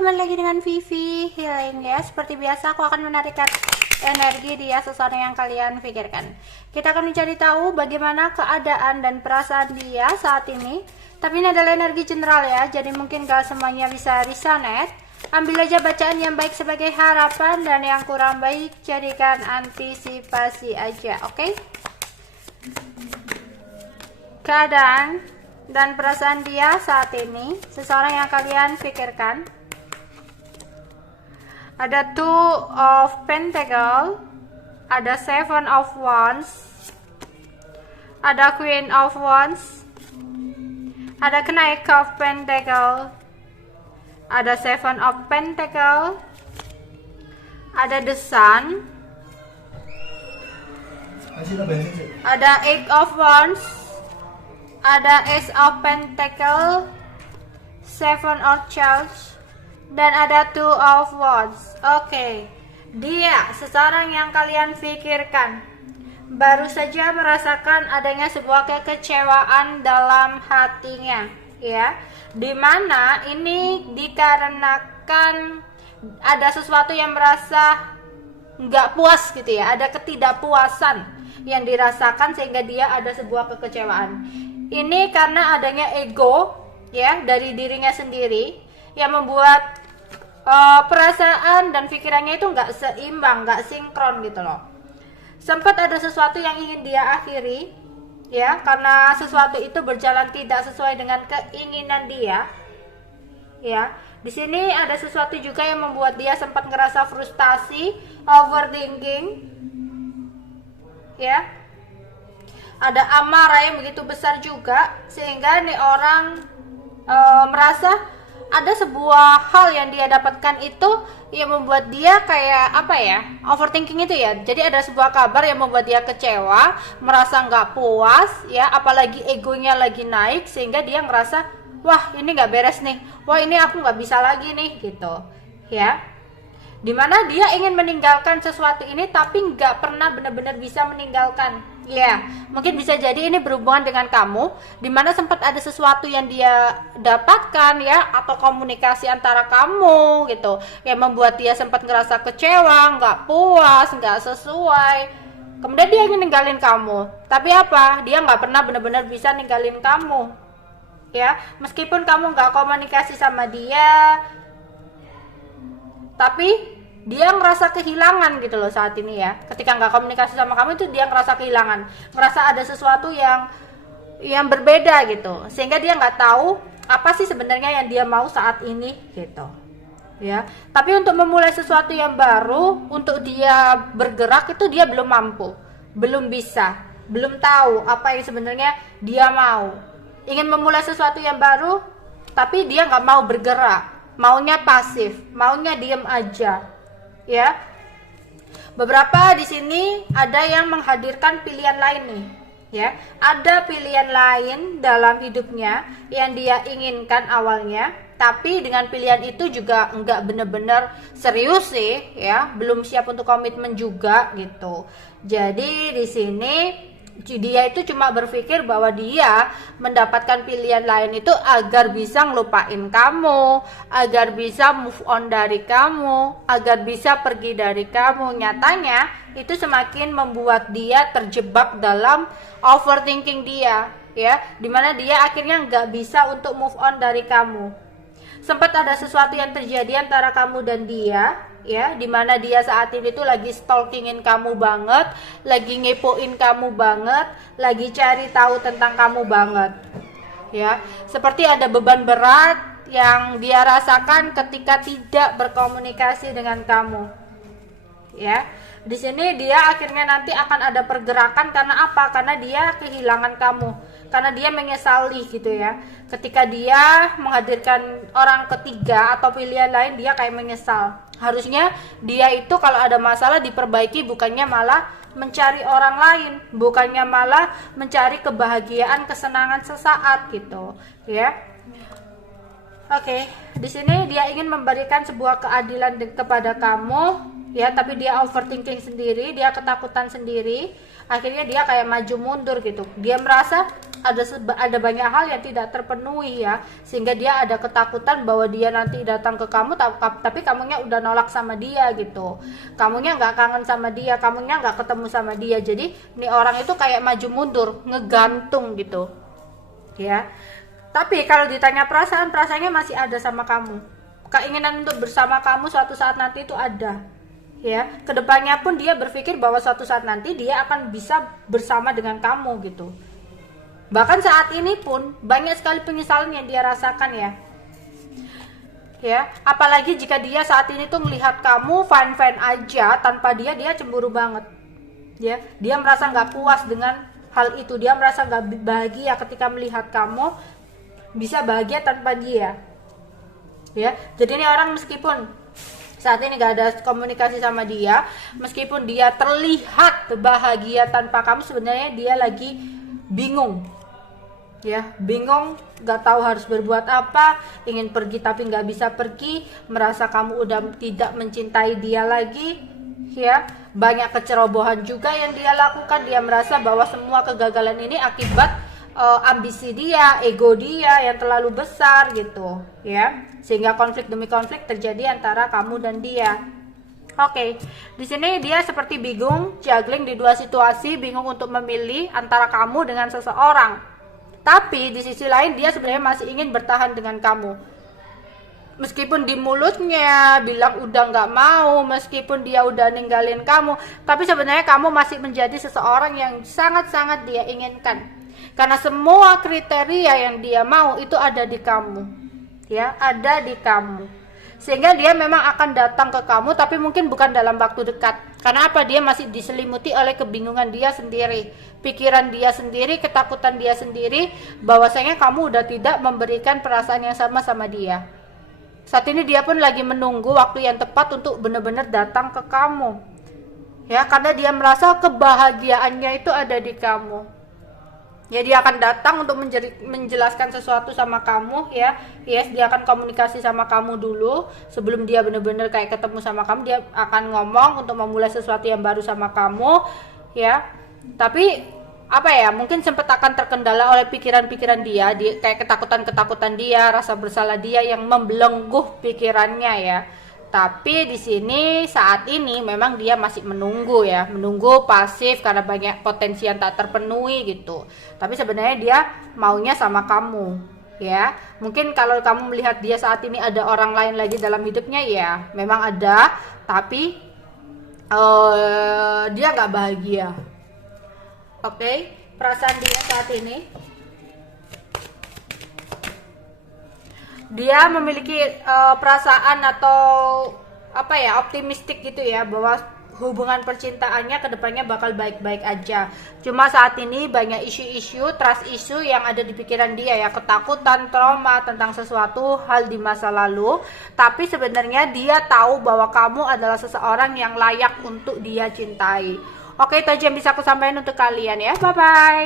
kembali lagi dengan Vivi Healing ya. Seperti biasa aku akan menarikkan energi dia seseorang yang kalian pikirkan. Kita akan mencari tahu bagaimana keadaan dan perasaan dia saat ini. Tapi ini adalah energi general ya, jadi mungkin gak semuanya bisa resonate. Ambil aja bacaan yang baik sebagai harapan, dan yang kurang baik jadikan antisipasi aja, oke? Keadaan dan perasaan dia saat ini, seseorang yang kalian pikirkan. Ada Two of Pentacles, ada Seven of Wands, ada Queen of Wands, ada Knight of Pentacles, ada Seven of Pentacles, ada The Sun, ada Eight of Wands, ada Ace of Pentacles, Seven of Cups, dan ada Two of Wands. Oke, dia seseorang yang kalian pikirkan baru saja merasakan adanya sebuah kekecewaan dalam hatinya, ya. Dimana ini dikarenakan ada sesuatu yang merasa nggak puas gitu ya, ada ketidakpuasan yang dirasakan sehingga dia ada sebuah kekecewaan. Ini karena adanya ego ya dari dirinya sendiri yang membuat perasaan dan pikirannya itu nggak seimbang, nggak sinkron gitu loh. Sempat ada sesuatu yang ingin dia akhiri ya, karena sesuatu itu berjalan tidak sesuai dengan keinginan dia ya. Di sini ada sesuatu juga yang membuat dia sempat ngerasa frustasi, overthinking ya. Ada amarah yang begitu besar juga sehingga nih orang merasa ada sebuah hal yang dia dapatkan itu yang membuat dia kayak apa ya, overthinking itu ya. Jadi ada sebuah kabar yang membuat dia kecewa, merasa nggak puas ya, apalagi egonya lagi naik sehingga dia ngerasa wah ini nggak beres nih, wah ini aku nggak bisa lagi nih gitu ya. Dimana dia ingin meninggalkan sesuatu ini tapi nggak pernah benar-benar bisa meninggalkan ya. Mungkin bisa jadi ini berhubungan dengan kamu, dimana sempat ada sesuatu yang dia dapatkan ya, atau komunikasi antara kamu gitu yang membuat dia sempat ngerasa kecewa, nggak puas, nggak sesuai, kemudian dia ingin ninggalin kamu. Tapi apa, dia nggak pernah benar-benar bisa ninggalin kamu ya. Meskipun kamu nggak komunikasi sama dia, tapi dia ngerasa kehilangan gitu loh saat ini ya. Ketika nggak komunikasi sama kamu itu dia ngerasa kehilangan, ngerasa ada sesuatu yang berbeda gitu, sehingga dia nggak tahu apa sih sebenarnya yang dia mau saat ini gitu ya. Tapi untuk memulai sesuatu yang baru, untuk dia bergerak itu dia belum mampu, belum bisa, belum tahu apa yang sebenarnya dia mau. Ingin memulai sesuatu yang baru tapi dia nggak mau bergerak, maunya pasif, maunya diem aja ya. Beberapa di sini ada yang menghadirkan pilihan lain nih ya. Ada pilihan lain dalam hidupnya yang dia inginkan awalnya, tapi dengan pilihan itu juga enggak benar-benar serius sih ya, belum siap untuk komitmen juga gitu. Jadi di sini dia itu cuma berpikir bahwa dia mendapatkan pilihan lain itu agar bisa ngelupain kamu, agar bisa move on dari kamu, agar bisa pergi dari kamu. Nyatanya itu semakin membuat dia terjebak dalam overthinking dia ya, dimana dia akhirnya nggak bisa untuk move on dari kamu. Sempat ada sesuatu yang terjadi antara kamu dan dia ya, dimana dia saat ini tuh lagi stalkingin kamu banget, lagi ngepoin kamu banget, lagi cari tahu tentang kamu banget ya. Seperti ada beban berat yang dia rasakan ketika tidak berkomunikasi dengan kamu ya. Di sini dia akhirnya nanti akan ada pergerakan. Karena apa? Karena dia kehilangan kamu, karena dia menyesali gitu ya. Ketika dia menghadirkan orang ketiga atau pilihan lain, dia kayak menyesal. Harusnya dia itu kalau ada masalah diperbaiki, bukannya malah mencari orang lain, bukannya malah mencari kebahagiaan, kesenangan sesaat gitu ya. Oke, di sini dia ingin memberikan sebuah keadilan kepada kamu ya, tapi dia overthinking sendiri, dia ketakutan sendiri, akhirnya dia kayak maju mundur gitu. Dia merasa ada banyak hal yang tidak terpenuhi ya, sehingga dia ada ketakutan bahwa dia nanti datang ke kamu tapi kamunya udah nolak sama dia gitu, kamunya nggak kangen sama dia, kamunya nggak ketemu sama dia. Jadi ini orang itu kayak maju mundur, ngegantung gitu ya. Tapi kalau ditanya perasaannya masih ada sama kamu, keinginan untuk bersama kamu suatu saat nanti itu ada ya. Kedepannya pun dia berpikir bahwa suatu saat nanti dia akan bisa bersama dengan kamu gitu. Bahkan saat ini pun banyak sekali penyesalan yang dia rasakan ya, apalagi jika dia saat ini tuh melihat kamu fine aja tanpa dia cemburu banget ya. Dia merasa nggak puas dengan hal itu, dia merasa nggak bahagia ketika melihat kamu bisa bahagia tanpa dia ya. Jadi ini orang meskipun saat ini gak ada komunikasi sama dia, meskipun dia terlihat bahagia tanpa kamu, sebenarnya dia lagi bingung ya, bingung, gak tahu harus berbuat apa, ingin pergi tapi gak bisa pergi, merasa kamu udah tidak mencintai dia lagi ya. Banyak kecerobohan juga yang dia lakukan. Dia merasa bahwa semua kegagalan ini akibat ambisi dia, ego dia yang terlalu besar gitu ya, sehingga konflik demi konflik terjadi antara kamu dan dia. Oke, di sini dia seperti bingung, juggling di dua situasi, bingung untuk memilih antara kamu dengan seseorang. Tapi di sisi lain dia sebenarnya masih ingin bertahan dengan kamu. Meskipun di mulutnya bilang udah nggak mau, meskipun dia udah ninggalin kamu, tapi sebenarnya kamu masih menjadi seseorang yang sangat-sangat dia inginkan. Karena semua kriteria yang dia mau itu ada di kamu ya, ada di kamu. Sehingga dia memang akan datang ke kamu, tapi mungkin bukan dalam waktu dekat. Karena apa? Dia masih diselimuti oleh kebingungan dia sendiri, pikiran dia sendiri, ketakutan dia sendiri, bahwasanya kamu udah tidak memberikan perasaan yang sama dia. Saat ini dia pun lagi menunggu waktu yang tepat untuk benar-benar datang ke kamu ya, karena dia merasa kebahagiaannya itu ada di kamu ya. Dia akan datang untuk menjelaskan sesuatu sama kamu ya. Yes, dia akan komunikasi sama kamu dulu sebelum dia benar-benar kayak ketemu sama kamu. Dia akan ngomong untuk memulai sesuatu yang baru sama kamu ya. Tapi apa ya, mungkin sempat akan terkendala oleh pikiran-pikiran dia, kayak ketakutan dia, rasa bersalah dia yang membelenggu pikirannya ya. Tapi di sini saat ini memang dia masih menunggu ya, menunggu pasif karena banyak potensi yang tak terpenuhi gitu. Tapi sebenarnya dia maunya sama kamu ya. Mungkin kalau kamu melihat dia saat ini ada orang lain lagi dalam hidupnya ya, memang ada, tapi dia nggak bahagia. Oke, perasaan dia saat ini, dia memiliki perasaan atau apa ya, optimistik gitu ya, bahwa hubungan percintaannya kedepannya bakal baik-baik aja. Cuma saat ini banyak isu-isu, trust issue yang ada di pikiran dia ya, ketakutan, trauma tentang sesuatu hal di masa lalu. Tapi sebenarnya dia tahu bahwa kamu adalah seseorang yang layak untuk dia cintai. Oke, itu aja yang bisa aku sampaikan untuk kalian ya. Bye-bye.